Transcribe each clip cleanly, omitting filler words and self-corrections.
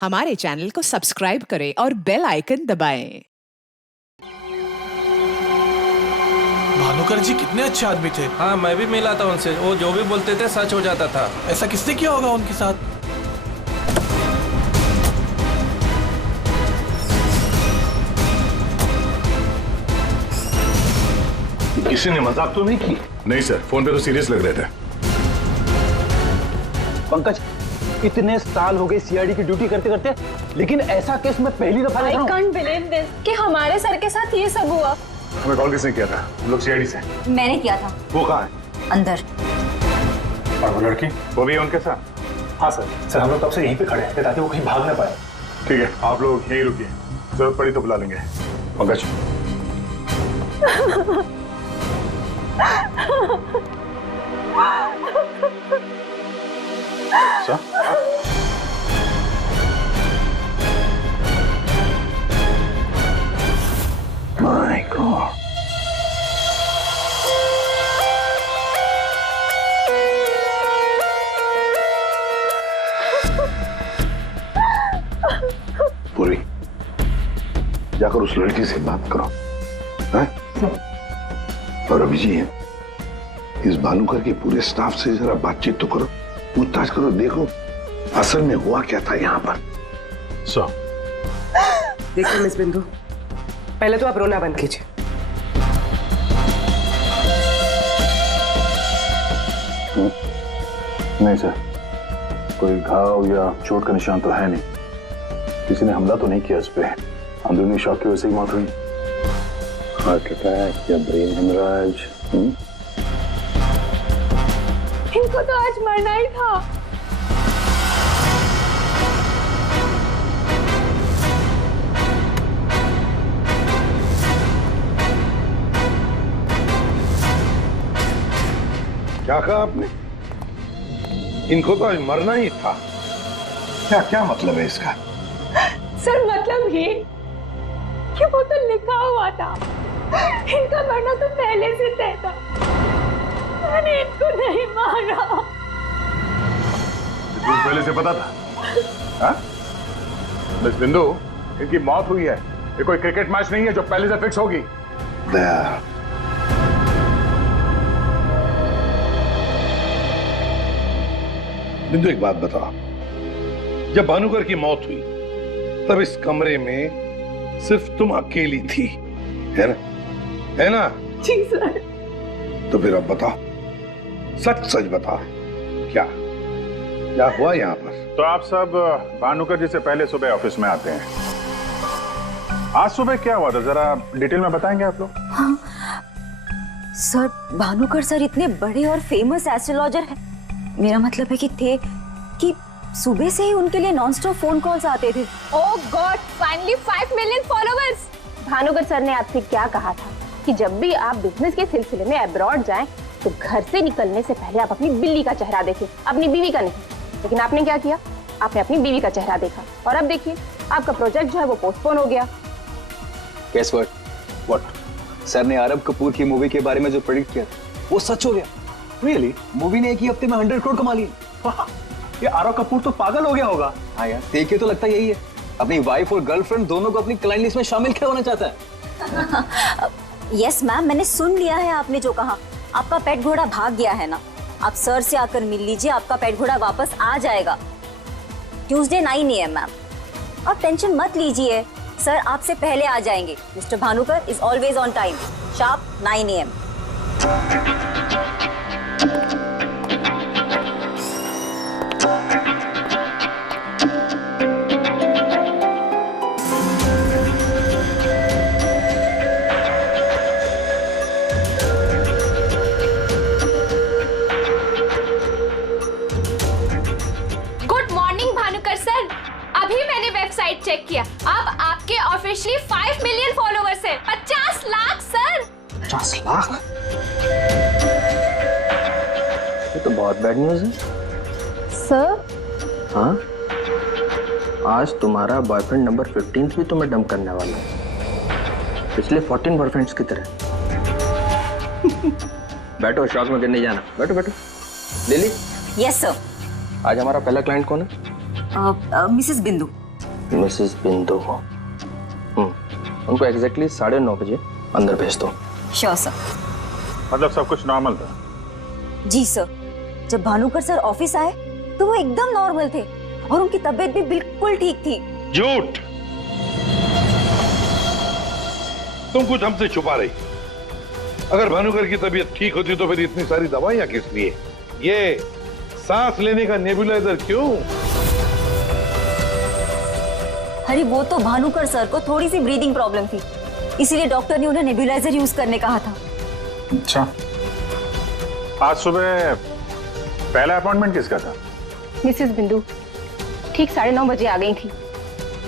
हमारे चैनल को सब्सक्राइब करें और बेल आइकन दबाएं। भानुकर जी कितने अच्छे आदमी थे। हाँ, मैं भी मिला था उनसे। वो जो भी बोलते थे सच हो जाता था। ऐसा किसने किया होगा उनके साथ? किसी ने मजाक तो नहीं की? नहीं सर, फोन पे तो सीरियस लग रहे थे। पंकज, इतने साल हो गए सीआईडी की ड्यूटी करते करते, लेकिन ऐसा केस मैं पहली दफा देख रहा हूं। I can't believe this कि हमारे सर के साथ ये सब हुआ। हमें कॉल किसने किया था? हम लोग सीआईडी से। मैंने किया था। वो कहाँ है? अंदर। और वो लड़की? वो भी है उनके साथ? हाँ सर हम लोग तब से यहीं पे खड़े हैं ताकि वो कहीं भाग ना पाए। ठीक है, आप लोग यहीं रुकिए, जरूरत पड़ी तो बुला लेंगे। पंकज। सर? My God. पूरी, जाकर उस लड़की से बात करो, हैं? और अभी जी इस भानुकर के पूरे स्टाफ से जरा बातचीत तो करो, पूछताछ करो, देखो असल में हुआ क्या था यहाँ पर। देखिए मिस बिंदु, पहले तो आप रोना बंद कीजिए। नहीं सर, कोई घाव या चोट का निशान तो है नहीं। किसी ने हमला तो नहीं किया इस पे। अंदरूनी शॉक की वजह से ही मौत हुई। हार्ट अटैक या ब्रेन हेमराज? इनको तो आज मरना ही था। क्या कहा आपने? इनको तो आज मरना ही था। क्या क्या मतलब है इसका? सर मतलब ये कि वो तो लिखा हुआ था, इनका मरना तो पहले से तय था। मैंने इनको नहीं मारा। तुम्हें पहले से पता था? हाँ? मिस बिंदु, इनकी मौत हुई है। ये कोई क्रिकेट मैच नहीं है जो पहले से फिक्स होगी। दया, बिंदु एक बात बताओ, जब भानुकर की मौत हुई तब इस कमरे में सिर्फ तुम अकेली थी, है ना? है ना? जी सर। तो फिर अब बताओ, सच सच बताओ, क्या क्या हुआ यहाँ पर? तो आप सब भानुकर जी से पहले सुबह ऑफिस में आते हैं। आज सुबह क्या हुआ था, जरा डिटेल में बताएंगे आप लोग? हाँ सर, भानुकर सर इतने बड़े और फेमस एस्ट्रोलॉजर हैं। मेरा मतलब है कि थे कि सुबह से ही उनके लिए नॉनस्टॉप फोन कॉल्स आते थे। Oh god, finally 5 million followers. Bhanukar sir ने आपसे क्या कहा था कि जब भी आप बिजनेस के सिलसिले में अब्रॉड जाएं तो घर से निकलने से पहले आप अपनी बिल्ली का चेहरा देखें, अपनी बीवी का नहीं। लेकिन आपने क्या किया? आपने अपनी बीवी का चेहरा देखा और अब देखिए आपका प्रोजेक्ट जो है वो पोस्टपोन हो गया। Guess what? What? सर ने आरब कपूर की मूवी के बारे में जो प्रेडिक्ट किया था वो सच हो गया। रियली? मूवी ने एक ही हफ्ते में 100 करोड़ कमा लिए। ये आरव कपूर तो पागल हो गया होगा। हाँ यार, देखिए तो लगता यही है। अपनी वाइफ और गर्लफ्रेंड दोनों को अपनी क्लाइंट लिस्ट में शामिल करवाना चाहता है। यस मैम, मैंने सुन लिया है आपने जो कहा। आपका पेट घोड़ा भाग गया है ना, आप सर से आकर मिल लीजिए, आपका पेट घोड़ा वापस आ जाएगा ट्यूसडे 9 AM मैम। आप टेंशन मत लीजिए, सर आपसे पहले आ जाएंगे। Mister Bhanukar is always on time, sharp 9 AM। Website check किया, अब आपके ऑफिशियली 5 मिलियन फॉलोअर्स हैं। 50 लाख सर। 50 लाख? ये तो बहुत बैड न्यूज़ है सर। हाँ, आज तुम्हारा बॉयफ्रेंड नंबर 15 भी तुम्हें डंप करने वाला है, पिछले 14 बॉयफ्रेंड्स की तरह। बैठो, शॉक में करने जाना। बैठो बैठो। लिली। Yes sir. आज हमारा पहला क्लाइंट कौन है? मिसेस बिंदु। मिसेस बिंदु को उनको एग्जैक्टली 9:30 बजे अंदर भेज दो। Sure sir. मतलब सब कुछ नॉर्मल था? जी सर, जब भानुकर सर ऑफिस आए तो वो एकदम नॉर्मल थे और उनकी तबीयत भी बिल्कुल ठीक थी। झूठ! तुम कुछ हमसे छुपा रही। अगर भानुकर की तबीयत ठीक होती तो फिर इतनी सारी दवाइयां किस लिए? ये सांस लेने का नेबुलाइजर क्यों? अरे वो तो भानुकर सर को थोड़ी सी ब्रीदिंग प्रॉब्लम थी, इसीलिए डॉक्टर ने उन्हें नेबुलाइजर यूज करने कहा था। अच्छा, आज सुबह पहला अपॉइंटमेंट किसका था? मिसेस बिंदु ठीक 9:30 बजे आ गई थी,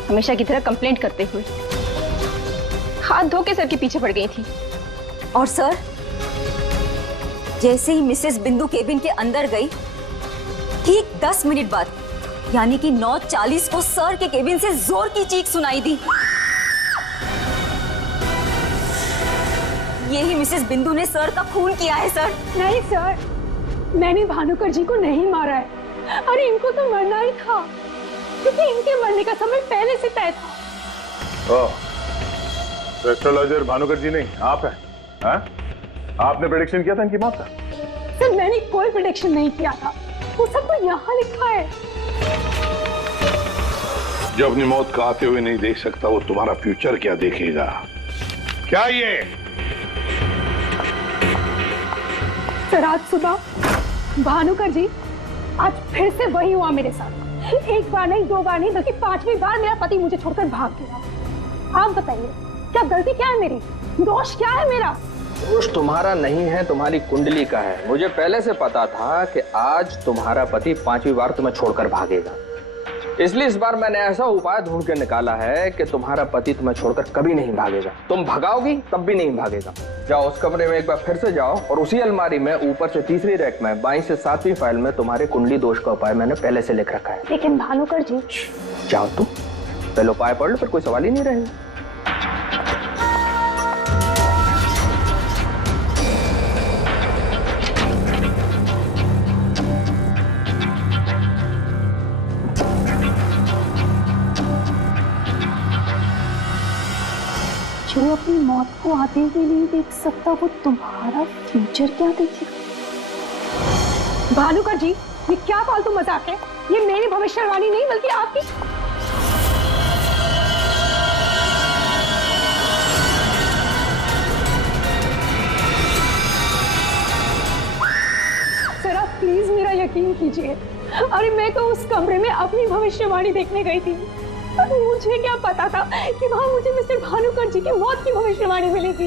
हमेशा की तरह कंप्लेंट करते हुए हाथ धो के सर के पीछे पड़ गई थी। और सर, जैसे ही मिसेस बिंदु केबिन के अंदर गई, ठीक 10 मिनट बाद यानी कि 9:40 को सर के केबिन से जोर की चीख सुनाई दी। यही मिसेस बिंदु ने सर का खून किया है सर। नहीं सर, मैंने भानुकर जी को नहीं मारा है। अरे इनको तो मरना ही था, क्योंकि इनके मरने का समय पहले से तय था। एस्ट्रोलॉजर भानुकर जी नहीं, आप हैं? आपने प्रेडिक्शन किया था इनकी मौत का? सर मैंने कोई प्रेडिक्शन नहीं किया था, वो सब तो यहाँ लिखा है। जो अपनी मौत को आते हुए नहीं देख सकता वो तुम्हारा फ्यूचर क्या देखेगा? क्या ये? सर आज सुबह भानुकर जी, आज फिर से वही हुआ मेरे साथ। एक बार नहीं, 2 बार नहीं, बल्कि 5वीं बार मेरा पति मुझे छोड़कर भाग गया। आप बताइए, क्या गलती क्या है मेरी? दोष क्या है मेरा? दोष तुम्हारा नहीं है, तुम्हारी कुंडली का है। मुझे पहले से पता था कि आज तुम्हारा पति 5वीं बार तुम्हें छोड़कर भागेगा, इसलिए इस बार मैंने ऐसा उपाय ढूंढ के निकाला है कि तुम्हारा पति तुम्हें छोड़कर कभी नहीं भागेगा। तुम भगाओगी तब भी नहीं भागेगा। जाओ उस कमरे में एक बार फिर से जाओ और उसी अलमारी में ऊपर से 3री रैक में 22 से 7वीं फाइल में तुम्हारे कुंडली दोष का उपाय मैंने पहले से लिख रखा है। लेकिन भानुकर जी। जाओ तुम पहले उपाय पढ़ लो, फिर कोई सवाल ही नहीं रहेगा। जो अपनी मौत को आते हुए नहीं देख सकता, वो तुम्हारा फ्यूचर क्या देखेगा? भानुकर जी, ये क्या फालतू मजाक है? ये मेरी भविष्यवाणी नहीं बल्कि आपकी। सर आप प्लीज मेरा यकीन कीजिए। अरे मैं तो उस कमरे में अपनी भविष्यवाणी देखने गई थी। मुझे क्या पता था कि वहां मुझे मिस्टर भानुकर जी की मौत की भविष्यवाणी मिलेगी।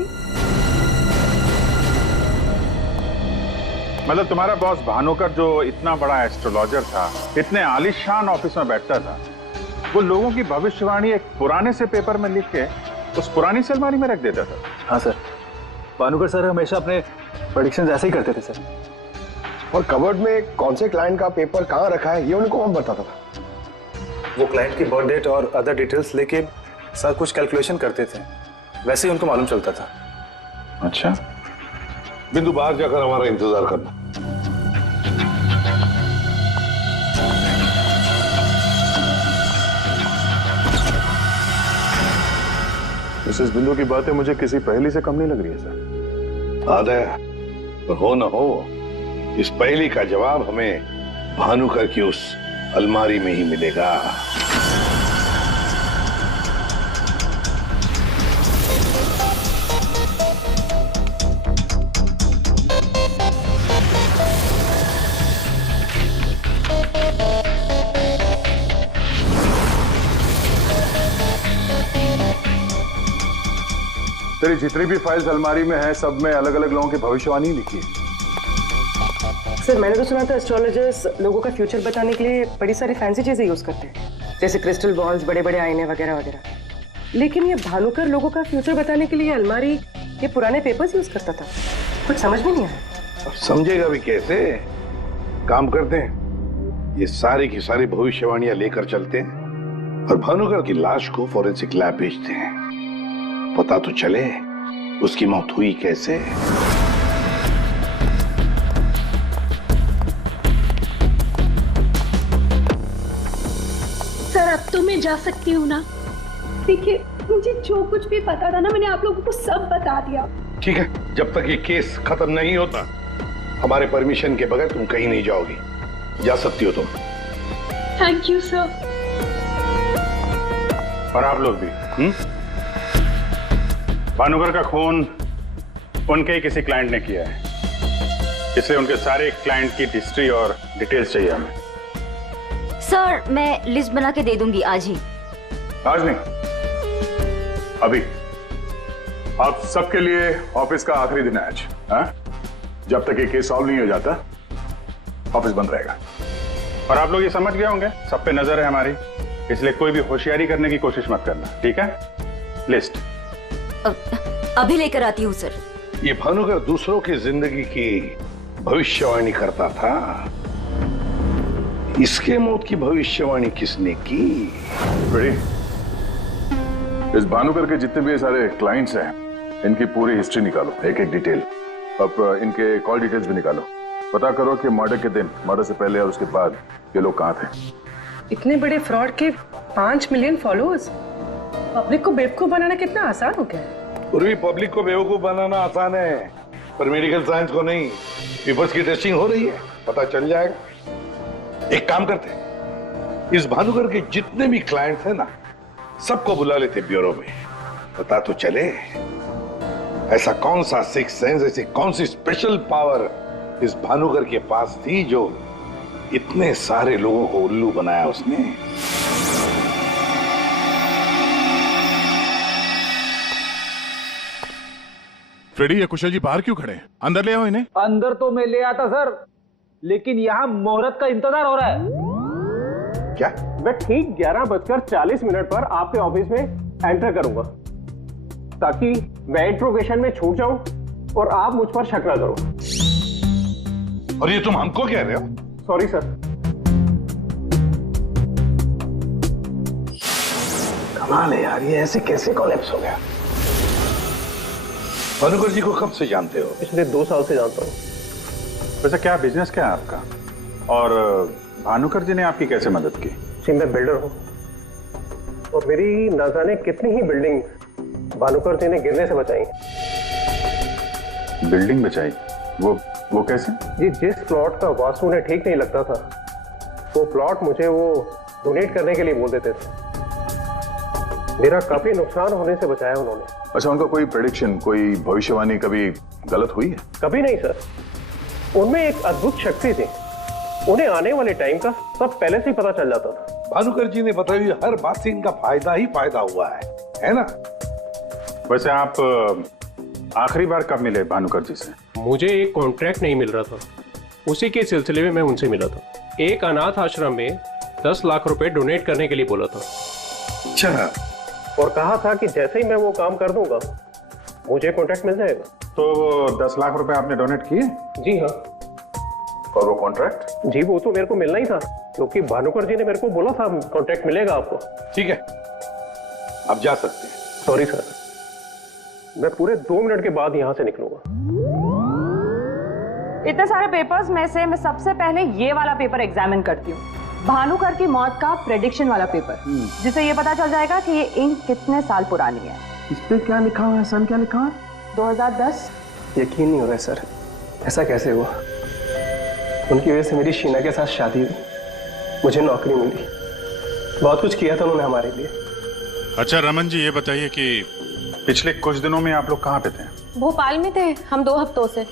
मतलब तुम्हारा बॉस भानुकर जो इतना बड़ा एस्ट्रोलॉजर था, इतने आलीशान ऑफिस में बैठता था, वो लोगों की भविष्यवाणी एक पुराने से पेपर में लिख के उस पुरानी से अलमारी में रख देता था। हाँ सर, भानुकर सर हमेशा अपने प्रेडिक्शंस ऐसे ही करते थे सर। और कबर्ड में कौन से क्लाइंट का पेपर कहाँ रखा है ये उनको कौन बताता था? वो क्लाइंट की बर्थ डेट और अदर डिटेल्स लेके सर कुछ कैलकुलेशन करते थे, वैसे ही उनको मालूम चलता था। अच्छा, बिंदु बाहर जाकर हमारा इंतजार करना। मिसेस बिंदु की बातें मुझे किसी पहेली से कम नहीं लग रही है सर। आदय, पर हो न हो इस पहेली का जवाब हमें भानुकर की उस अलमारी में ही मिलेगा। तेरी जितनी भी फाइल्स अलमारी में है, सब में अलग अलग लोगों की भविष्यवाणी लिखी है। सर मैंने तो सुना था एस्ट्रोलॉजर्स लोगों का फ्यूचर बताने के लिए बड़ी सारी फैंसी चीजें यूज करते हैं, जैसे क्रिस्टल बॉल्स, बड़े बड़े आईने वगैरह वगैरह। लेकिन ये भानुकर लोगों का फ्यूचर बताने के लिए अलमारी ये पुराने पेपर्स यूज करता था, कुछ समझ में नहीं आया। समझेगा भी कैसे? काम करते हैं, ये सारी की सारी भविष्यवाणियां लेकर चलते हैं और भानुकर की लाश को फॉरेंसिक लैब भेजते हैं। पता तो चले उसकी मौत हुई कैसे। सर आप अब तो मैं जा सकती हूँ ना? देखिए, मुझे जो कुछ भी पता था ना, मैंने आप लोगों को सब बता दिया। ठीक है, जब तक ये केस खत्म नहीं होता हमारे परमिशन के बगैर तुम कहीं नहीं जाओगी। जा सकती हो तुम। Thank you sir. और आप लोग भी। भानुकर का खून उनके ही किसी क्लाइंट ने किया है, इसलिए उनके सारे क्लाइंट की हिस्ट्री और डिटेल्स चाहिए हमें। सर, मैं लिस्ट बना के दे दूंगी आज ही। आज नहीं, अभी। आप सबके लिए ऑफिस का आखिरी दिन है आज। हाँ? जब तक ये केस सॉल्व नहीं हो जाता ऑफिस बंद रहेगा। और आप लोग ये समझ गए होंगे, सब पे नजर है हमारी, इसलिए कोई भी होशियारी करने की कोशिश मत करना, ठीक है? लिस्ट अभी लेकर आती हूँ सर। ये भानुकर दूसरों की जिंदगी की भविष्यवाणी करता था, इसके मौत की भविष्यवाणी किसने की? इस भानुकर के जितने भी सारे क्लाइंट्स हैं, इनकी पूरी हिस्ट्री निकालो, एक एक डिटेल। अब इनके कॉल डिटेल्स भी निकालो। पता करो कि मर्डर के दिन, मर्डर से पहले और उसके बाद ये लोग कहाँ थे। इतने बड़े फ्रॉड के 5 मिलियन फॉलोअर्स, पब्लिक को बेवकूफ बनाना कितना आसान हो गया है। पूरी पब्लिक को बेवकूफ बनाना आसान है, पर मेडिकल साइंस को नहीं। पेपर्स की टेस्टिंग हो रही है, पता चल जाएगा। एक काम करते हैं, इस भानुकर के जितने भी क्लाइंट्स हैं ना, सबको बुला लेते ब्यूरो में। पता तो चले ऐसा कौन सा सिक्स सेंस, ऐसी कौन सी स्पेशल पावर इस भानुकर के पास थी जो इतने सारे लोगों को उल्लू बनाया उसने। फ्रेडी या कुशल जी बाहर क्यों खड़े हैं? अंदर ले आओ इन्हें। अंदर तो मैं ले आता सर, लेकिन यहाँ मुहूर्त का इंतजार हो रहा है। क्या? मैं ठीक 11:40 पर आपके ऑफिस में एंटर करूंगा, ताकि मैं इंट्रोगेशन में छूट जाऊं और आप मुझ पर शक न करो। और ये तुम हमको कह रहे हो? Sorry sir. कमाल है यार, ये ऐसे कैसे कोलैप्स हो गया? भानुकर जी को कब से जानते हो? पिछले 2 साल से जानता हूँ। वैसे क्या बिजनेस क्या है आपका, और भानुकर जी ने आपकी कैसे मदद की? जी, मैं बिल्डर हूँ और मेरी ना जाने कितनी ही बिल्डिंग भानुकर जी ने गिरने से बचाई। बिल्डिंग बचाई? वो कैसे? जी, जिस प्लॉट का वास्तु उन्हें ठीक नहीं लगता था, वो प्लॉट मुझे वो डोनेट करने के लिए बोल देते थे। मेरा काफी नुकसान होने से बचाया उन्होंने। अच्छा, उनका कोई प्रेडिक्शन, कोई भविष्यवाणी कभी गलत हुई है? कभी नहीं सर। उनमें एक अद्भुत शक्ति थी, उन्हें आने वाले टाइम का सब पहले से ही पता चल जाता था। भानुकर जी ने बताई हर बात से इनका फायदा ही फायदा हुआ है ना? वैसे आप आखिरी बार कब मिले भानुकर जी से? मुझे एक कॉन्ट्रैक्ट नहीं मिल रहा था, उसी के सिलसिले में मैं उनसे मिला था। एक अनाथ आश्रम में 10 लाख रुपए डोनेट करने के लिए बोला था। अच्छा। और कहा था कि जैसे ही मैं वो काम कर दूंगा मुझे कॉन्ट्रैक्ट मिल जाएगा। तो 10 लाख रुपए आपने डोनेट किए? जी हाँ। और वो कॉन्ट्रैक्ट? जी, वो तो मेरे को मिलना ही था, क्योंकि भानुकर जी ने मेरे को बोला था कॉन्ट्रैक्ट मिलेगा आपको। ठीक है, आप जा सकते हैं। सॉरी सर, मैं पूरे 2 मिनट के बाद यहाँ से निकलूंगा। इतने सारे पेपर्स में से मैं सबसे पहले ये वाला पेपर एग्जामिन करती हूँ, भानुकर की मौत का प्रेडिक्शन वाला पेपर, जिससे ये पता चल जाएगा कि ये इंक कितने साल पुरानी है। इस पे क्या लिखा हुआ है? सन क्या लिखा है? 2010। यकीन नहीं हो रहा है सर, ऐसा कैसे हुआ? उनकी वजह से मेरी शीना के साथ शादी हुई, मुझे नौकरी मिली, बहुत कुछ किया था उन्होंने हमारे लिए। अच्छा रमन जी, ये बताइए कि पिछले कुछ दिनों में आप लोग कहाँ पे थे? भोपाल में थे हम 2 हफ्तों से।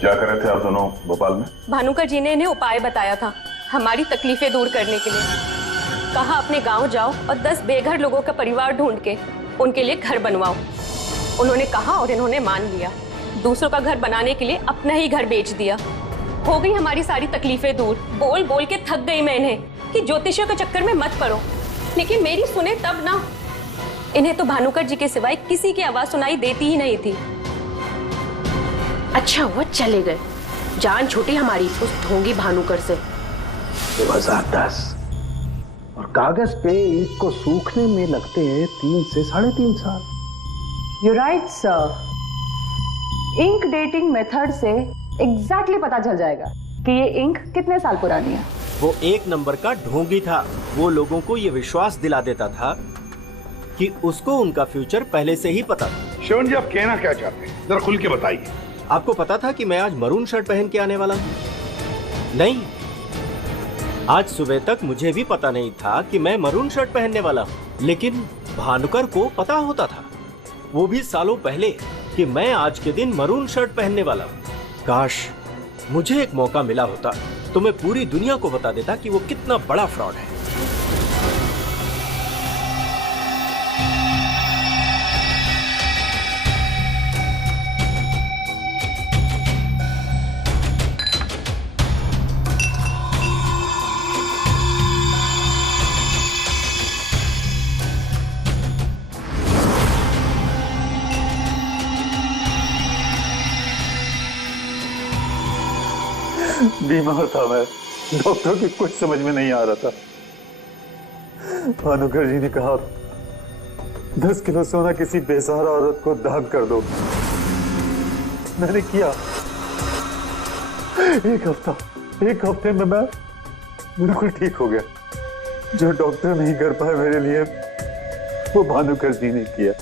क्या कर रहे थे आप दोनों भोपाल में? भानुकर जी ने इन्हें उपाय बताया था हमारी तकलीफें दूर करने के लिए। कहा अपने गांव जाओ और 10 बेघर लोगों का परिवार ढूंढ के उनके लिए घर बनवाओ। उन्होंने कहा और इन्होंने मान लिया। दूसरों का घर बनाने के लिए अपना ही घर बेच दिया। हो गई हमारी सारी तकलीफें दूर। बोल बोल के थक गई मैं इन्हें कि ज्योतिषियों के चक्कर में मत पड़ो, लेकिन मेरी सुने तब ना। इन्हें तो भानुकर जी के सिवाय किसी की आवाज सुनाई देती ही नहीं थी। अच्छा हुआ चले गए, जान छूटी हमारी उस ढोंगी भानुकर से। 2010 और कागज पे ईंट को सूखने में लगते हैं 3 से 3.5 साल। You right sir. Ink dating method से एग्जैक्टली पता चल जाएगा कि ये इंक कितने साल पुरानी है। वो एक नंबर का ढोंगी था। वो लोगों को ये विश्वास दिला देता था कि उसको उनका फ्यूचर पहले से ही पता था। श्रवण जी, आप कहना क्या चाहते हैं, जरा खुल के बताइए। आपको पता था कि मैं आज मरून शर्ट पहन के आने वाला हूँ? नहीं, आज सुबह तक मुझे भी पता नहीं था कि मैं मरून शर्ट पहनने वाला हूँ, लेकिन भानुकर को पता होता था, वो भी सालों पहले, कि मैं आज के दिन मरून शर्ट पहनने वाला हूँ। काश मुझे एक मौका मिला होता तो मैं पूरी दुनिया को बता देता कि वो कितना बड़ा फ्रॉड है। बीमार था मैं, डॉक्टर की कुछ समझ में नहीं आ रहा था। भानुकर जी ने कहा 10 किलो सोना किसी बेसहारा औरत को दान कर दो। मैंने किया। एक हफ्ते में मैं बिल्कुल ठीक हो गया। जो डॉक्टर नहीं कर पाए मेरे लिए, वो भानुकर जी ने किया।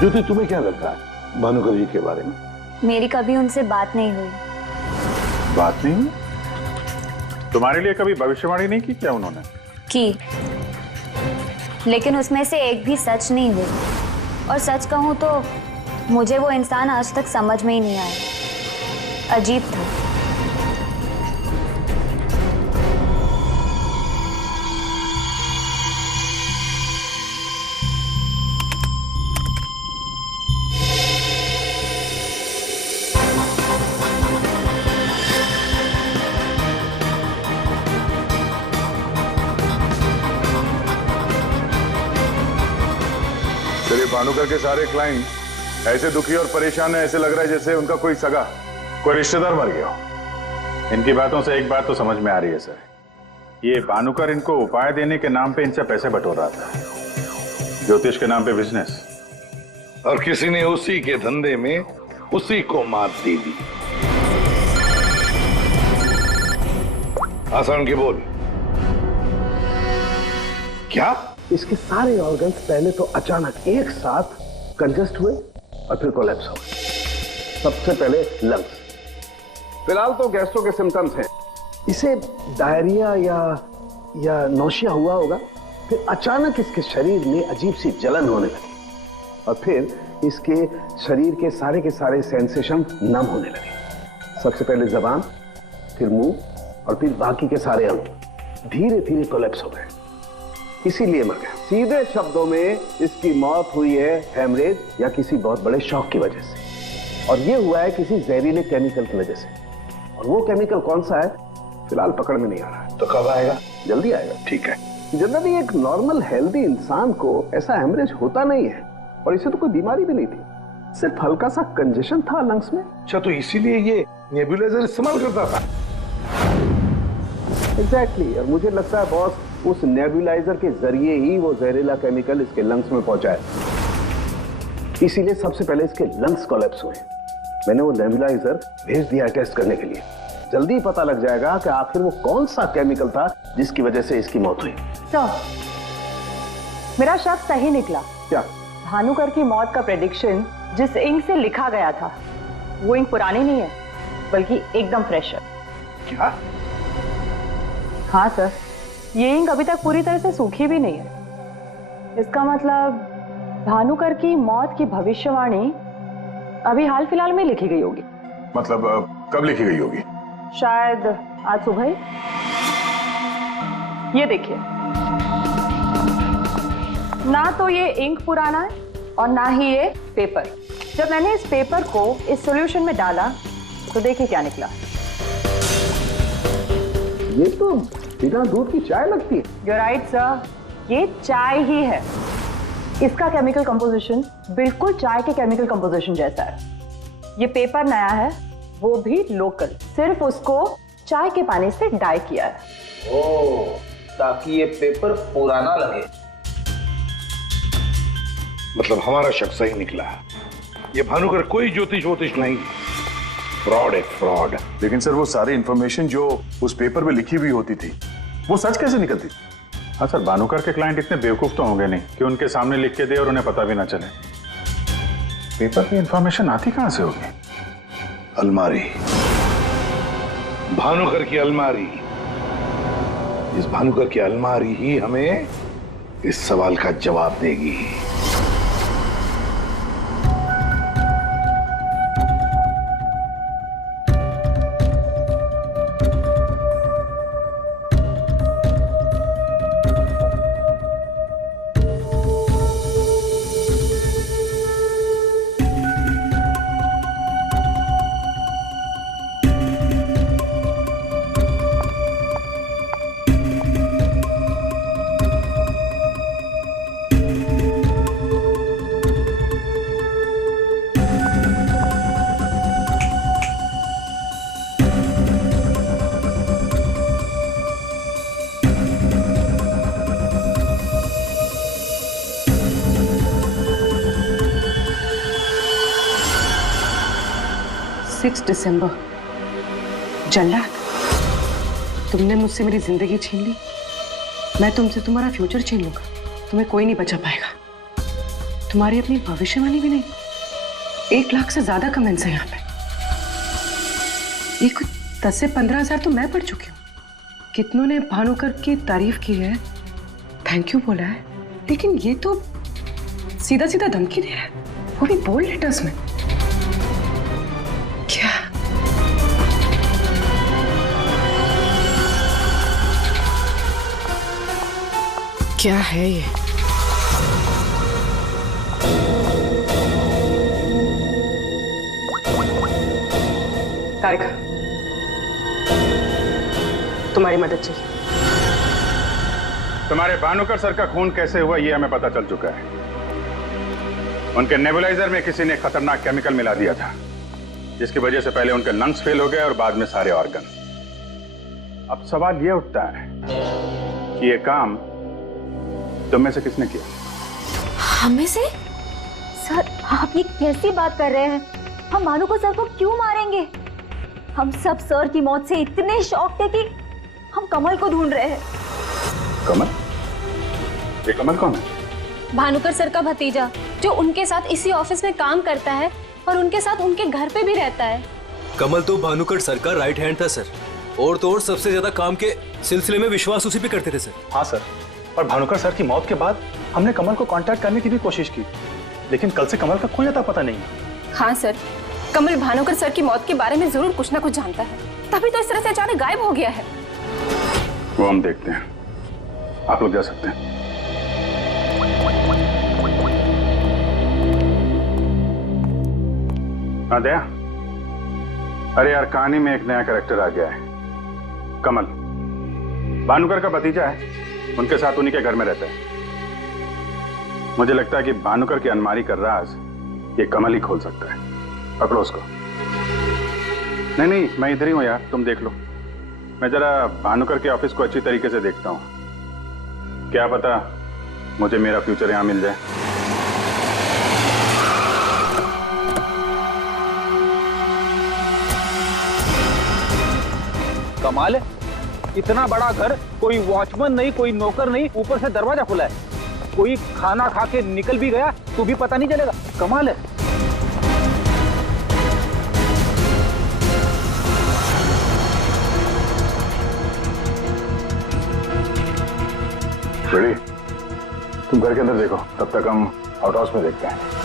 ज्योति, तुम्हें क्या लगता है भानुकर जी के बारे में? मेरी कभी उनसे बात नहीं हुई। बात नहीं हुई? तुम्हारे लिए कभी भविष्यवाणी नहीं की क्या उन्होंने? की, लेकिन उसमें से एक भी सच नहीं हुई। और सच कहूं तो मुझे वो इंसान आज तक समझ में ही नहीं आया। अजीब था। भानुकर के सारे क्लाइंट ऐसे दुखी और परेशान है, ऐसे लग रहा है जैसे उनका कोई सगा, कोई रिश्तेदार मर गया हो। इनकी बातों से एक बात तो समझ में आ रही है सर, ये भानुकर इनको उपाय देने के नाम पे इनसे पैसे बटोर रहा था, ज्योतिष के नाम पे बिजनेस, और किसी ने उसी के धंधे में उसी को मात दे दी। आसान के बोल। क्या? इसके सारे ऑर्गन्स पहले तो अचानक एक साथ कंजस्ट हुए और फिर कोलैप्स हो गए। सबसे पहले लंग्स। फिलहाल तो गैस्ट्रो के सिम्टम्स हैं। इसे डायरिया या नौशिया हुआ होगा। फिर अचानक इसके शरीर में अजीब सी जलन होने लगी और फिर इसके शरीर के सारे सेंसेशन नम होने लगे। सबसे पहले जबान, फिर मुंह और फिर बाकी के सारे अंग धीरे धीरे कोलैप्स हो गए। इसीलिए मर गया। सीधे शब्दों में इसकी मौत हुई है हेमरेज या किसी बहुत बड़े शॉक की वजह से, और ये हुआ है किसी जहरीले केमिकल की वजह से। और वो केमिकल कौन सा है फिलहाल पकड़ में नहीं आ रहा है। तो कब आएगा? जल्दी आएगा। ठीक है। जनरली एक नॉर्मल हेल्दी इंसान को ऐसा हेमरेज होता नहीं है, और इसे तो कोई बीमारी भी नहीं थी, सिर्फ हल्का सा कंजेशन था लंग्स में। अच्छा, तो इसीलिए ये नेबुलाइजर इस्तेमाल करता था? एग्जैक्टली। और मुझे लगता है बॉस, उस नेबुलाइजर के जरिए ही वो जहरीला केमिकल इसके लंग्स में पहुंचा है। इसीलिए सबसे पहले इसके लंग्स कोलैप्स हुए। मैंने वो नेबुलाइजर भेज दिया टेस्ट करने के लिए। जल्दी पता लग जाएगा कि आखिर वो कौन सा केमिकल था जिसकी वजह से इसकी मौत हुई। सर, मेरा शक सही निकला। क्या? भानुकर की मौत का प्रेडिक्शन जिस इंक से लिखा गया था, वो इंक पुरानी नहीं है, बल्कि एकदम फ्रेश है। क्या? हाँ सर, ये इंक अभी तक पूरी तरह से सूखी भी नहीं है। इसका मतलब भानुकर की मौत की भविष्यवाणी अभी हाल फिलहाल में लिखी गई होगी। मतलब कब लिखी गई होगी? शायद आज सुबह ही। ये देखिए, ना तो ये इंक पुराना है और ना ही ये पेपर। जब मैंने इस पेपर को इस सॉल्यूशन में डाला तो देखिए क्या निकला। ये तो बिना दूध की चाय लगती है। You're right, sir. ये चाय ही है। इसका केमिकल कंपोजिशन बिल्कुल चाय के केमिकल कंपोजिशन जैसा है। ये पेपर नया है, वो भी लोकल, सिर्फ उसको चाय के पानी से डाई किया है। ओह, ताकि ये पेपर पुराना लगे। मतलब हमारा शक सही निकला है। ये भानुकर कोई ज्योतिष वोतिष नहीं, फ्रॉड है फ्रॉड। लेकिन सर वो सारी इंफॉर्मेशन जो उस पेपर में लिखी हुई होती थी वो सच कैसे निकलती? हाँ सर, भानुकर के क्लाइंट इतने बेवकूफ तो होंगे नहीं कि उनके सामने लिख के दे और उन्हें पता भी ना चले। पेपर पे इंफॉर्मेशन आती कहां से होगी? अलमारी, भानुकर की अलमारी। इस भानुकर की अलमारी ही हमें इस सवाल का जवाब देगी। दिसंबर। जल्लाद, तुमने मुझसे मेरी जिंदगी छीन ली, मैं तुमसे तुम्हारा फ्यूचर छीन लूंगा। तुम्हें कोई नहीं बचा पाएगा। तुम्हारी अपनी भविष्यवाणी भी नहीं। 1 लाख से ज्यादा कमेंट्स हैं यहाँ पे। ये कुछ 10 से 15 हजार तो मैं पढ़ चुकी हूँ। कितनों ने भानुकर की तारीफ की है, थैंक यू बोला है, लेकिन ये तो सीधा सीधा धमकी दे रहा है, वो भी बोल्ड लेटर्स में। क्या क्या है ये? तारिका, तुम्हारी मदद चाहिए। तुम्हारे भानुकर सर का खून कैसे हुआ ये हमें पता चल चुका है। उनके नेबुलाइजर में किसी ने खतरनाक केमिकल मिला दिया था, जिसकी वजह से पहले उनके लंग्स फेल हो गए और बाद में सारे ऑर्गन। अब सवाल यह उठता है कि ये काम तुम में से किसने किया? हमें से? सर, आप ये कैसी बात कर रहे हैं? हम भानुकर सर को क्यों मारेंगे? हम सब सर की मौत से इतने शॉक थे कि हम कमल को ढूंढ रहे हैं। कमल? ये कमल कौन है? भानुकर सर का भतीजा, जो उनके साथ इसी ऑफिस में काम करता है और उनके साथ उनके घर पे भी रहता है। कमल तो भानुकर सर का राइट हैंड था सर, और तो और सबसे ज्यादा काम के सिलसिले में विश्वास उसी पे करते थे सर। हाँ सर, और भानुकर सर की मौत के बाद हमने कमल को कांटेक्ट करने की भी कोशिश की, लेकिन कल से कमल का कोई अता पता नहीं। हाँ सर, कमल भानुकर सर की मौत के बारे में जरूर कुछ ना कुछ जानता है, तभी तो इस तरह से अचानक गायब हो गया है। वो हम देखते हैं, आप लोग जा सकते हैं। हाँ दया, अरे यार कहानी में एक नया कैरेक्टर आ गया है, कमल। भानुकर का भतीजा है, उनके साथ उन्हीं के घर में रहता है। मुझे लगता है कि भानुकर की अलमारी का राज ये कमल ही खोल सकता है। पकड़ो उसको। नहीं नहीं, मैं इधर ही हूं यार, तुम देख लो। मैं जरा भानुकर के ऑफिस को अच्छी तरीके से देखता हूं, क्या पता मुझे मेरा फ्यूचर यहां मिल जाए। कमाल है, इतना बड़ा घर, कोई वॉचमैन नहीं, कोई नौकर नहीं, ऊपर से दरवाजा खुला है। कोई खाना खा के निकल भी गया तो भी पता नहीं चलेगा। कमाल है। रेडी? तुम घर के अंदर देखो, तब तक हम आउट हाउस में देखते हैं।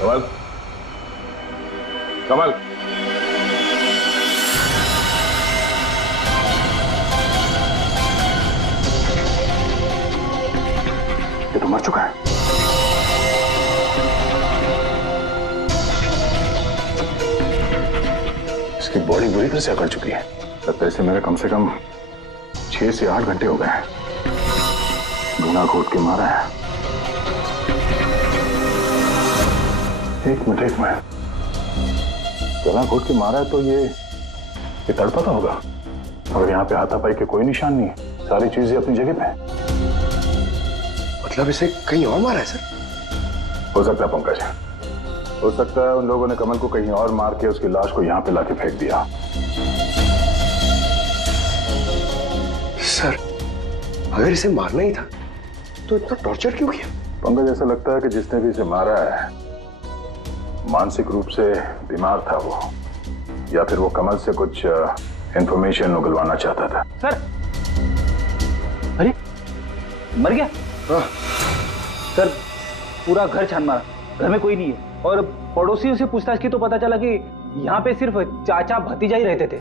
कमल, कमल, ये तो मर चुका है। इसकी बॉडी बुरी तरह से अकड़ चुकी है। लगता है इसे मेरे कम से कम 6 से 8 घंटे हो गए हैं। गुना घोट के मारा है। एक मिनट गला घोट के मारा है तो ये तड़पता होगा। और यहाँ पे हाथापाई के कोई निशान नहीं, सारी चीजें अपनी जगह पे। मतलब इसे कहीं और मारा है सर? हो सकता है पंकज, हो सकता है उन लोगों ने कमल को कहीं और मार के उसकी लाश को यहाँ पे लाके फेंक दिया। सर अगर इसे मारना ही था तो इतना टॉर्चर क्यों किया? पंकज, ऐसा लगता है कि जिसने भी इसे मारा है मानसिक रूप से बीमार था वो, या फिर वो कमल से कुछ इंफॉर्मेशन उगलवाना चाहता था। सर, अरे मर गया? हाँ। सर पूरा घर छान मारा, घर में कोई नहीं है, और पड़ोसियों से पूछताछ की तो पता चला कि यहाँ पे सिर्फ चाचा भतीजा ही रहते थे।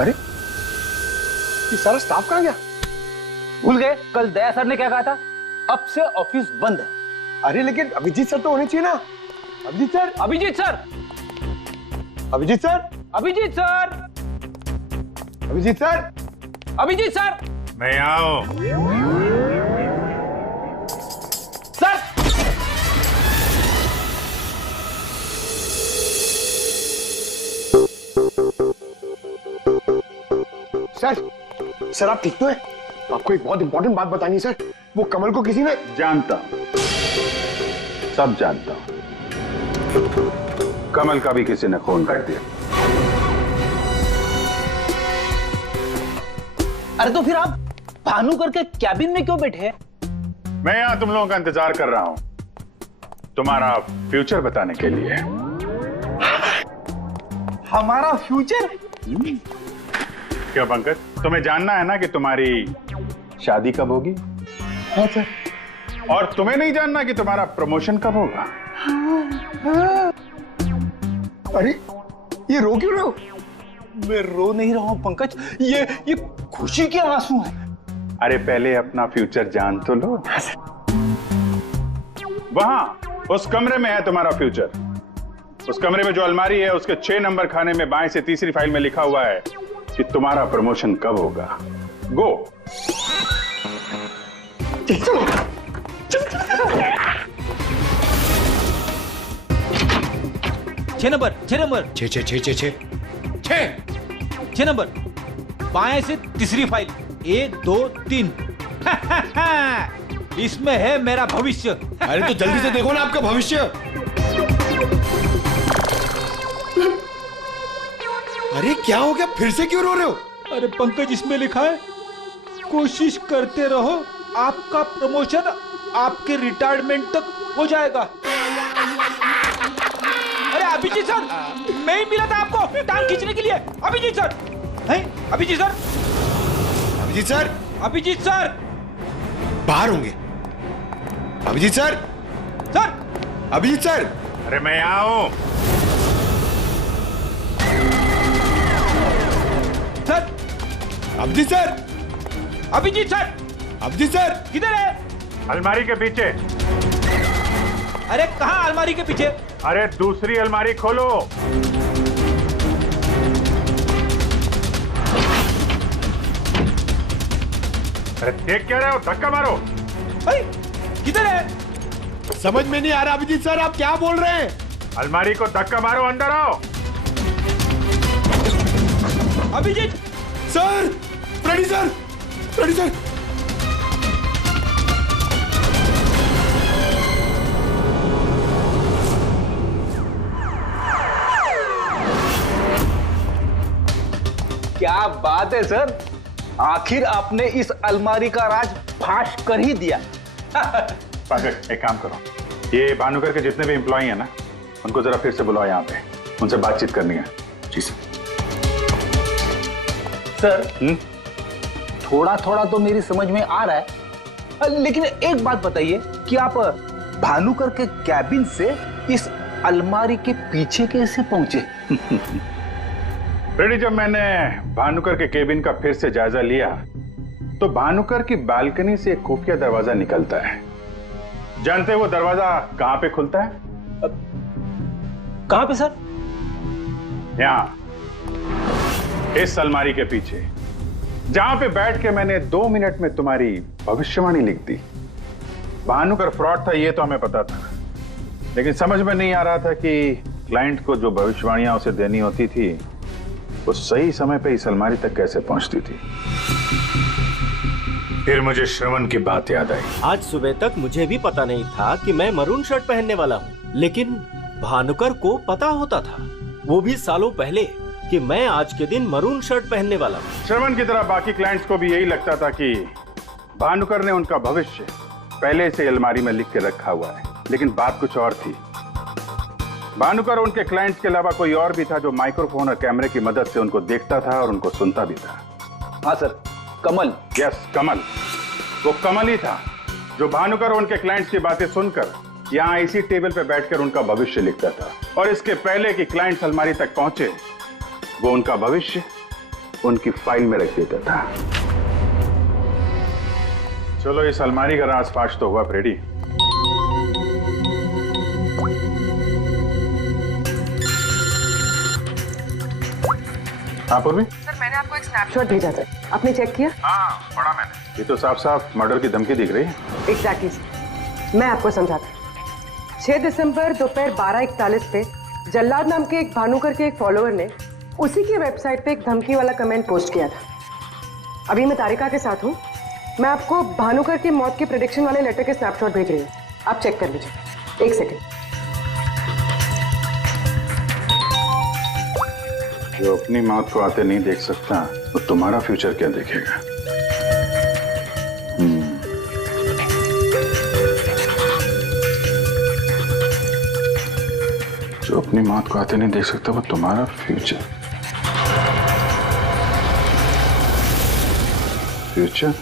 अरे ये सारा स्टाफ कहाँ गया? भूल गए कल दया सर ने क्या कहा था, अब से ऑफिस बंद है। अरे लेकिन अभिजीत सर तो होने चाहिए ना। Abhijit sir, Abhijit sir, Abhijit sir, Abhijit sir, Abhijit sir, Abhijit sir, मैं आओ। सर सर आप ठीक तो है? आपको एक बहुत इंपॉर्टेंट बात बतानी है सर। वो कमल को किसी ने... जानता हूं, सब जानता हूं। कमल का भी किसी ने खून कर दिया। अरे तो फिर आप भानुकर के कैबिन में क्यों बैठे हैं? मैं यहां तुम लोगों का इंतजार कर रहा हूं, तुम्हारा फ्यूचर बताने के लिए। हमारा फ्यूचर? क्या पंकज, तुम्हें जानना है ना कि तुम्हारी शादी कब होगी? हाँ सर। और तुम्हें नहीं जानना कि तुम्हारा प्रमोशन कब होगा? अरे ये रो क्यों रहे हो? मैं रो नहीं रहा हूं पंकज, ये खुशी के आंसू हैं। अरे पहले अपना फ्यूचर जान तो लो। वहां उस कमरे में है तुम्हारा फ्यूचर। उस कमरे में जो अलमारी है उसके 6 नंबर खाने में बाएं से तीसरी फाइल में लिखा हुआ है कि तुम्हारा प्रमोशन कब होगा। गो। 6 नंबर 6 नंबर 6 नंबर बाएं से तीसरी फाइल 1 2 3। इसमें है मेरा भविष्य। अरे तो जल्दी से देखो ना आपका भविष्य। अरे क्या हो गया, फिर से क्यों रो रहे हो? अरे पंकज, इसमें लिखा है कोशिश करते रहो, आपका प्रमोशन आपके रिटायरमेंट तक हो जाएगा। अरे अभिजीत सर, मैं ही मिला था आपको टांग खींचने के लिए। अभिजीत सर, हैं? Abhijit sir, Abhijit sir, Abhijit sir बाहर होंगे। Abhijit sir, sir, Abhijit sir. अरे मैं आऊं। Sir, Abhijit sir, Abhijit sir, Abhijit sir किधर है? अलमारी के पीछे। अरे कहाँ अलमारी के पीछे? अरे दूसरी अलमारी खोलो। अरे देख क्या रहे हो, धक्का मारो। किधर है? समझ में नहीं आ रहा अभिजीत सर, आप क्या बोल रहे हैं? अलमारी को धक्का मारो, अंदर आओ। Abhijit sir, ready sir, ready sir. क्या बात है सर, आखिर आपने इस अलमारी का राज फाश कर ही दिया। पंकज, एक काम करो, ये भानुकर के जितने भी एम्प्लॉय हैं ना, उनको जरा फिर से बुलाओ यहाँ पे, उनसे बातचीत करनी है। जी सर। सर, थोड़ा थोड़ा तो मेरी समझ में आ रहा है, लेकिन एक बात बताइए कि आप भानुकर के कैबिन से इस अलमारी के पीछे कैसे पहुंचे? फ्रेडी, जब मैंने भानुकर के केबिन का फिर से जायजा लिया तो भानुकर की बालकनी से एक खुफिया दरवाजा निकलता है। जानते हैं वो दरवाजा कहां पे खुलता है? कहां पे सर? यहां, इस अलमारी के पीछे, जहां पे बैठ के मैंने 2 मिनट में तुम्हारी भविष्यवाणी लिख दी। भानुकर फ्रॉड था ये तो हमें पता था, लेकिन समझ में नहीं आ रहा था कि क्लाइंट को जो भविष्यवाणियां उसे देनी होती थी वो सही समय पे इस अलमारी तक कैसे पहुंचती थी। फिर मुझे श्रवण की बात याद आई। आज सुबह तक मुझे भी पता नहीं था कि मैं मरून शर्ट पहनने वाला हूँ, लेकिन भानुकर को पता होता था, वो भी सालों पहले, कि मैं आज के दिन मरून शर्ट पहनने वाला हूँ। श्रवण की तरह बाकी क्लाइंट्स को भी यही लगता था कि भानुकर ने उनका भविष्य पहले से अलमारी में लिख के रखा हुआ है, लेकिन बात कुछ और थी। भानुकर और उनके क्लाइंट्स के अलावा कोई और भी था जो माइक्रोफोन और कैमरे की मदद से उनको देखता था और उनको सुनता भी था। हाँ सर, कमल। यस, कमल। वो कमल ही था जो भानुकर और उनके क्लाइंट्स की बातें सुनकर यहाँ इसी टेबल पे बैठकर उनका भविष्य लिखता था, और इसके पहले कि क्लाइंट्स अलमारी तक पहुंचे वो उनका भविष्य उनकी फाइल में रख देता था। चलो, इस अलमारी का राज फाश तो हुआ फ्रेडी। हाँ पूर्वी? सर, मैंने आपको एक स्नैपशॉट भेजा था, आपने चेक किया? हाँ, पढ़ा मैंने। ये तो साफ साफ मर्डर की धमकी दिख रही है। एग्जैक्टली सर, मैं आपको समझाता हूँ। 6 दिसंबर दोपहर 12:41 पे जल्लाद नाम के एक भानुकर के एक फॉलोअर ने उसी की वेबसाइट पे एक धमकी वाला कमेंट पोस्ट किया था। अभी मैं तारिका के साथ हूँ, मैं आपको भानुकर की मौत के प्रेडिक्शन वाले लेटर के स्नैपशॉट भेज रही हूँ, आप चेक कर लीजिए। 1 सेकेंड। जो अपनी मौत को आते नहीं देख सकता वो तुम्हारा फ्यूचर क्या देखेगा? जो अपनी मौत को आते नहीं देख सकता वो तुम्हारा फ्यूचर। फ्यूचर?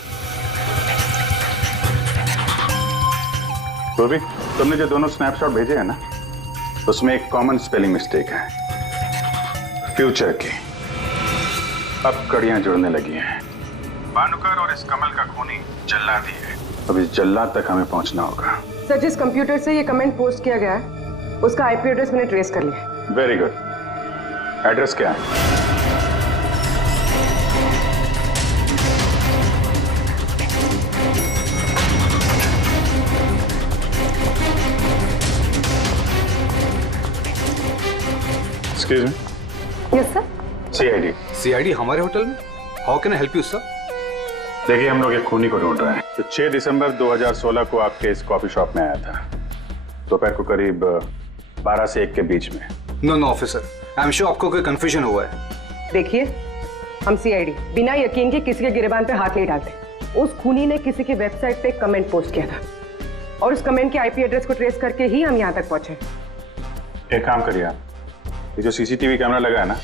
तो भी तुमने जो दोनों स्नैपशॉट भेजे हैं ना, उसमें एक कॉमन स्पेलिंग मिस्टेक है, फ्यूचर की। अब कड़ियां जुड़ने लगी हैं। भानुकर और इस कमल का खूनी जल्लाद ही है। अब इस जल्लाद तक हमें पहुंचना होगा। सर, जिस कंप्यूटर से ये कमेंट पोस्ट किया गया है उसका आईपी एड्रेस मैंने ट्रेस कर लिया। Very good. एड्रेस क्या है? Excuse me. Yes sir. CID. CID हमारे होटल में? How can I help you sir? देखिए, हम लोग एक खूनी को ढूंढ रहे हैं तो 6 दिसंबर 2016 को आपके इस कॉफी शॉप में आया था, दोपहर को करीब 12 से 1 के बीच में। No officer, I am sure आपको कोई कंफ्यूजन हुआ है। देखिए, हम सीआईडी बिना यकीन के किसी के गिरबान पे हाथ नहीं डालते। उस खूनी ने किसी की वेबसाइट पे एक कमेंट पोस्ट किया था और उस कमेंट के आईपी एड्रेस को ट्रेस करके ही हम यहाँ तक पहुंचे। एक काम करिए आप, ये जो सीसीटीवी कैमरा लगा है ना,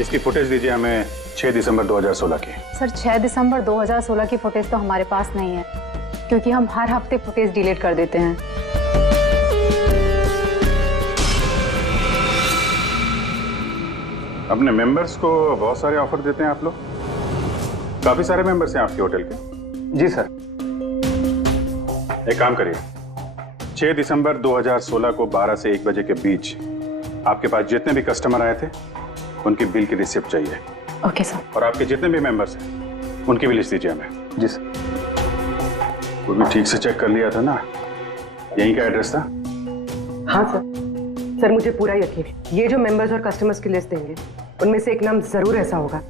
इसकी फुटेज दीजिए हमें 6 दिसंबर 2016 की। सर, 6 दिसंबर 2016 की फुटेज तो हमारे पास नहीं है, क्योंकि हम हर हफ्ते फुटेज डिलीट कर देते हैं। अपने मेंबर्स को बहुत सारे ऑफर देते हैं आप लोग? काफी सारे मेंबर्स हैं आपके होटल के? जी सर। एक काम करिए, 6 दिसंबर 2016 को 12 से 1 बजे के बीच आपके पास जितने भी कस्टमर आए थे उनकी बिल की रिसिप्ट चाहिए। Okay sir. और आपके जितने भी मेंबर्स हैं उनकी भी लिस्ट दीजिए हमें। जी सर। वो भी ठीक से चेक कर लिया था ना? यहीं का एड्रेस था? हाँ सर। सर, मुझे पूरा यकीन है ये जो मेंबर्स और कस्टमर्स की लिस्ट देंगे उनमें से एक नाम जरूर ऐसा होगा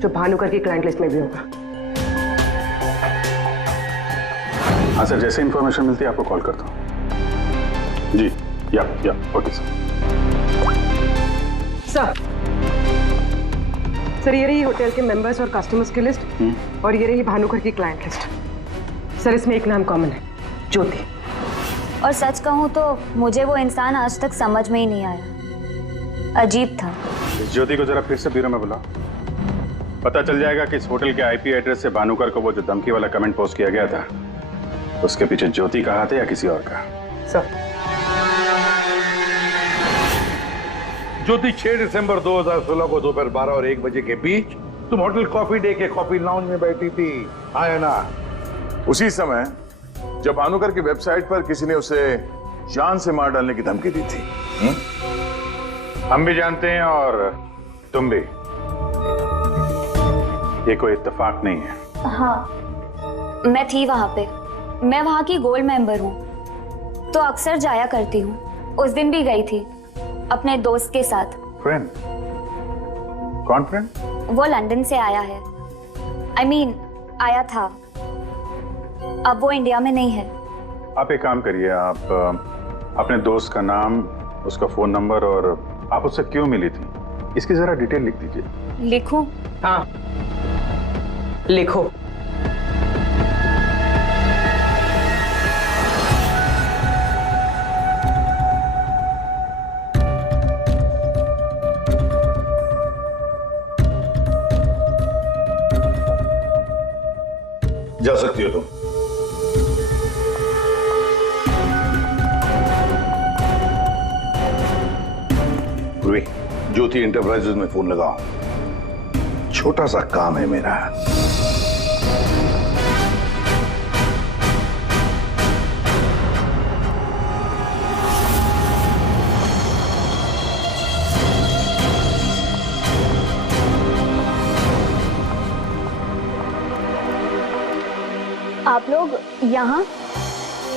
जो भानुकर की क्लाइंट लिस्ट में भी होगा। हाँ सर, जैसे इंफॉर्मेशन मिलती है आपको कॉल करता हूँ। जी, या ओके सर। सर, ये रही होटल के मेंबर्स और कस्टमर्स की लिस्ट और ये रही भानुकर की क्लाइंट लिस्ट। सर, इसमें एक नाम कॉमन है, ज्योति। और सच कहूँ तो मुझे वो इंसान आज तक समझ में ही नहीं आया, अजीब था। इस ज्योति को जरा फिर से ब्यूरो में बुलाओ, पता चल जाएगा कि इस होटल के आईपी एड्रेस से भानुकर को वो जो धमकी वाला कमेंट पोस्ट किया गया था उसके पीछे ज्योति का हाथ है या किसी और का। सर। ज्योति 6 दिसंबर 2016 को दोपहर 12 और 1 बजे के बीच तुम होटल कॉफी डे के कॉफी लाउंज में बैठी थी, आया ना? उसी समय जब भानुकर की वेबसाइट पर किसी ने उसे जान से मार डालने की धमकी दी थी। हम भी जानते हैं और तुम भी। ये कोई इत्तेफाक नहीं है। हाँ, मैं थी वहां पे। मैं वहां की गोल्ड मेंबर हूँ, तो अक्सर जाया करती हूँ। उस दिन भी गई थी अपने दोस्त के साथ। फ्रेंड? कौन फ्रेंड? वो लंदन से आया है। I mean, आया था। अब वो इंडिया में नहीं है। आप एक काम करिए, आप अपने दोस्त का नाम, उसका फोन नंबर और आप उससे क्यों मिली थी, इसकी जरा डिटेल लिख दीजिए। लिखूं? हाँ, लिखो। जा सकती हो तुम। पूर्वी, ज्योति इंटरप्राइजेज में फोन लगाओ, छोटा सा काम है मेरा। आप लोग यहाँ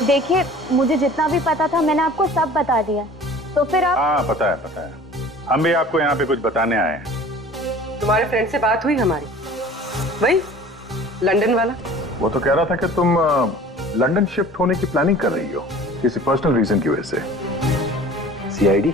देखिए, मुझे जितना भी पता था मैंने आपको सब बता दिया, तो फिर आप। हाँ, पता है पता है। हम भी आपको यहाँ पे कुछ बताने आए हैं। तुम्हारे फ्रेंड से बात हुई हमारी, वही लंदन वाला। वो तो कह रहा था कि तुम लंदन शिफ्ट होने की प्लानिंग कर रही हो किसी पर्सनल रीजन की वजह से। सीआईडी?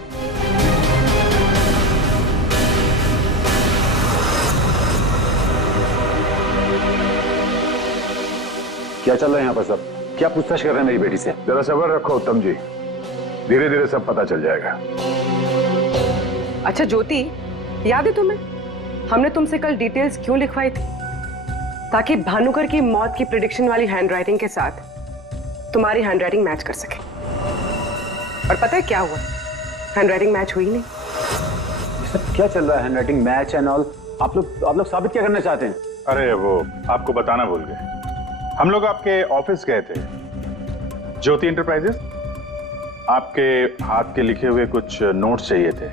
क्या चल रहा है यहाँ पर सब? क्या पूछताछ कर रहे हैं मेरी बेटी से? जरा सब्र रखो उत्तम जी, धीरे धीरे सब पता चल जाएगा। अच्छा ज्योति, याद है तुम्हें हमने तुमसे कल डिटेल्स क्यों लिखवाई थी? ताकि भानुकर की मौत की प्रेडिक्शन वाली हैंडराइटिंग के साथ तुम्हारी हैंडराइटिंग मैच कर सके। और पता है क्या हुआ? हैंडराइटिंग मैच हुई नहीं। सब क्या चल रहा है? Handwriting match and all? आप लोग साबित क्या करना चाहते हैं? अरे वो आपको बताना भूल गए, हम लोग आपके ऑफिस गए थे, ज्योति इंटरप्राइजेस। आपके हाथ के लिखे हुए कुछ नोट्स चाहिए थे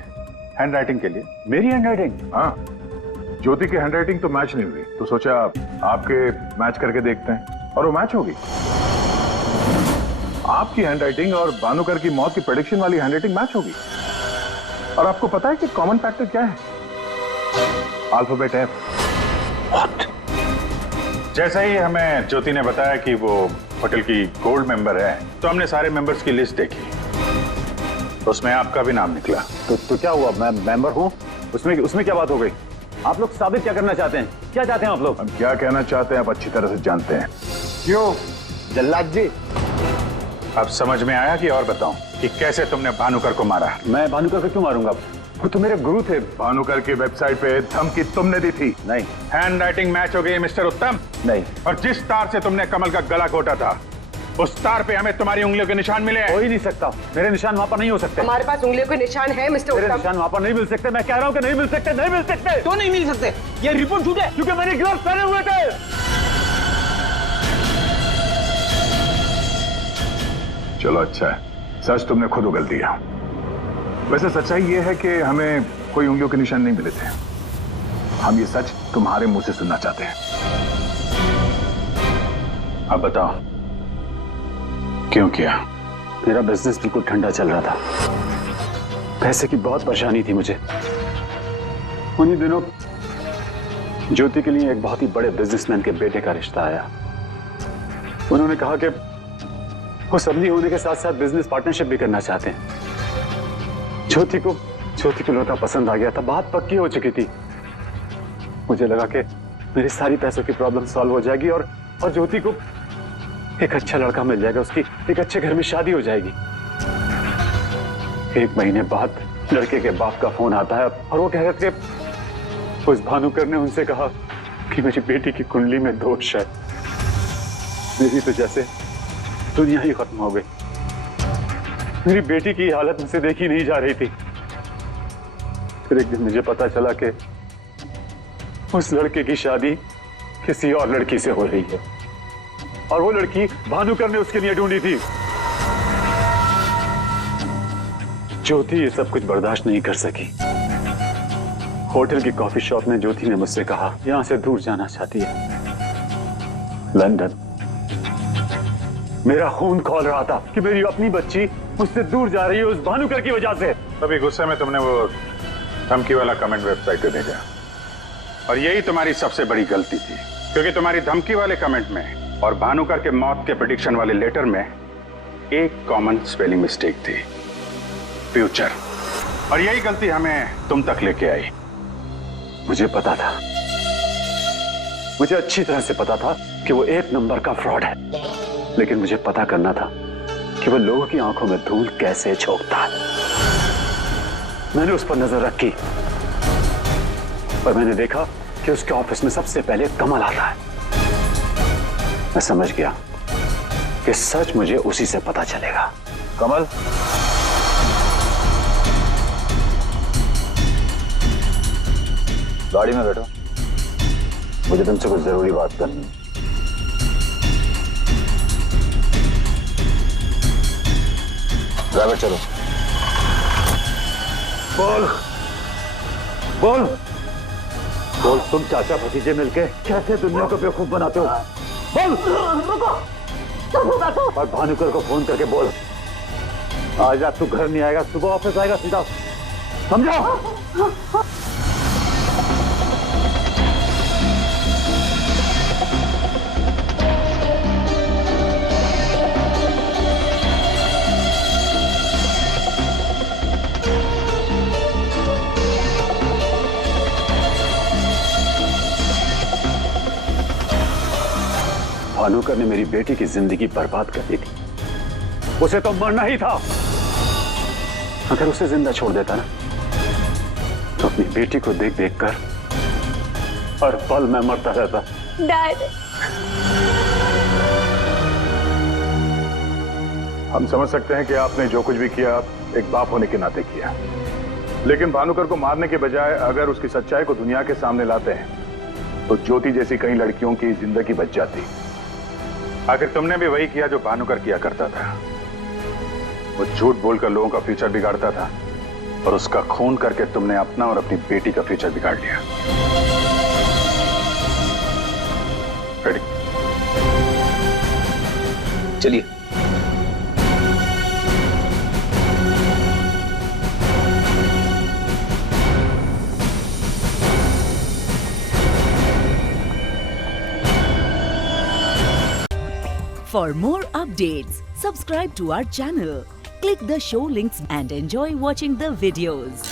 हैंडराइटिंग के लिए। मेरी हैंडराइटिंग? हाँ, ज्योति की हैंडराइटिंग तो मैच नहीं हुई, तो सोचा आपके मैच करके देखते हैं, और वो मैच होगी। आपकी हैंडराइटिंग और भानुकर की मौत की प्रेडिक्शन वाली हैंडराइटिंग मैच होगी। और आपको पता है कि कॉमन फैक्टर क्या है? Alphabet F. जैसा ही हमें ज्योति ने बताया कि वो होटल की गोल्ड मेंबर है, तो हमने सारे मेंबर्स की लिस्ट देखी, तो उसमें आपका भी नाम निकला। तो क्या हुआ? मैं मेंबर हूँ, उसमें क्या बात हो गई? आप लोग साबित क्या करना चाहते हैं? क्या चाहते हैं आप लोग? हम क्या कहना चाहते हैं आप अच्छी तरह से जानते हैं। क्यों जल्लाद जी? अब समझ में आया कि और बताऊं कि कैसे तुमने भानुकर को मारा? मैं भानुकर को क्यों मारूंगा? वो तो मेरे गुरु थे। भानुकर की वेबसाइट पे धमकी तुमने दी थी। नहीं। हैंडराइटिंग मैच हो गई मिस्टर उत्तम? नहीं। और जिस तार से तुमने कमल का गला घोटा था, उस तार पे हमें तुम्हारी उंगलियों के निशान मिले। हो ही नहीं सकता, मेरे निशान वहां पर नहीं हो सकते। हमारे पास उंगलियों के निशान है मिस्टर उत्तम। मेरे निशान वहां पर नहीं मिल सकते। मैं कह रहा हूँ कि नहीं मिल सकते, नहीं मिल सकते। तो नहीं मिल सकते, ये रिपोर्ट झूठ है, क्योंकि मैंने ग्लव्स पहने हुए थे। चलो अच्छा है, सच तुमने खुद उगल दिया। वैसे सच्चाई ये है कि हमें कोई उंगलियों के निशान नहीं मिले थे। हम ये सच तुम्हारे मुंह से सुनना चाहते हैं। अब बताओ क्यों किया? मेरा बिजनेस बिल्कुल ठंडा चल रहा था, पैसे की बहुत परेशानी थी मुझे। उन्हीं दिनों ज्योति के लिए एक बहुत ही बड़े बिजनेसमैन के बेटे का रिश्ता आया। उन्होंने कहा कि वो समझी होने के साथ साथ बिजनेस पार्टनरशिप भी करना चाहते हैं। ज्योति को लड़का पसंद आ गया था, बात पक्की हो चुकी थी। मुझे लगा कि मेरी सारी पैसों की प्रॉब्लम सॉल्व हो जाएगी और ज्योति को एक अच्छा लड़का मिल जाएगा, उसकी एक अच्छे घर में शादी हो जाएगी। 1 महीने बाद लड़के के बाप का फोन आता है और वो कह रहे थे उस भानुकर ने उनसे कहा कि मेरी बेटी की कुंडली में दोष है। मेरी तो जैसे दुनिया ही खत्म हो गई। मेरी बेटी की हालत मुझसे देखी नहीं जा रही थी। फिर एक दिन मुझे पता चला कि उस लड़के की शादी किसी और लड़की से हो रही है और वो लड़की भानुकर ने उसके लिए ढूंढी थी। ज्योति ये सब कुछ बर्दाश्त नहीं कर सकी। होटल की कॉफी शॉप में ज्योति ने मुझसे कहा यहां से दूर जाना चाहती है, लंदन। मेरा खून खौल रहा था कि मेरी अपनी बच्ची मुझसे दूर जा रही है उस भानुकर की वजह से। तभी गुस्से में तुमने वो धमकी वाला कमेंट वेबसाइट पे भेजा और यही तुम्हारी सबसे बड़ी गलती थी, क्योंकि तुम्हारी धमकी वाले कमेंट में और भानुकर के मौत के प्रेडिक्शन वाले लेटर में एक कॉमन स्पेलिंग मिस्टेक थी, फ्यूचर। और यही गलती हमें तुम तक लेके आई। मुझे पता था, मुझे अच्छी तरह से पता था कि वो एक नंबर का फ्रॉड है, लेकिन मुझे पता करना था कि वो लोगों की आंखों में धूल कैसे झोंकता है। मैंने उस पर नजर रखी और मैंने देखा कि उसके ऑफिस में सबसे पहले कमल आता है। मैं समझ गया कि सच मुझे उसी से पता चलेगा। कमल, गाड़ी में बैठो, मुझे तुमसे कुछ जरूरी बात करनी है। ड्राइवर चलो। बोल बोल बोल, तुम चाचा भतीजे मिलके कैसे दुनिया को बेवकूफ बनाते हो? बोल। और भानुकर को फोन करके बोल आज रात तू घर नहीं आएगा, सुबह ऑफिस आएगा सीधा, समझो? भानुकर ने मेरी बेटी की जिंदगी बर्बाद कर दी थी, उसे तो मरना ही था। अगर उसे जिंदा छोड़ देता ना तो अपनी बेटी को देख देख कर हर पल मैं मरता रहता। डैड, हम समझ सकते हैं कि आपने जो कुछ भी किया एक बाप होने के नाते किया, लेकिन भानुकर को मारने के बजाय अगर उसकी सच्चाई को दुनिया के सामने लाते हैं तो ज्योति जैसी कई लड़कियों की जिंदगी बच जाती। आखिर तुमने भी वही किया जो भानुकर किया करता था। वो झूठ बोलकर लोगों का फ्यूचर बिगाड़ता था और उसका खून करके तुमने अपना और अपनी बेटी का फ्यूचर बिगाड़ लिया। रेडी? चलिए। For more updates, subscribe to our channel, click the show links and enjoy watching the videos.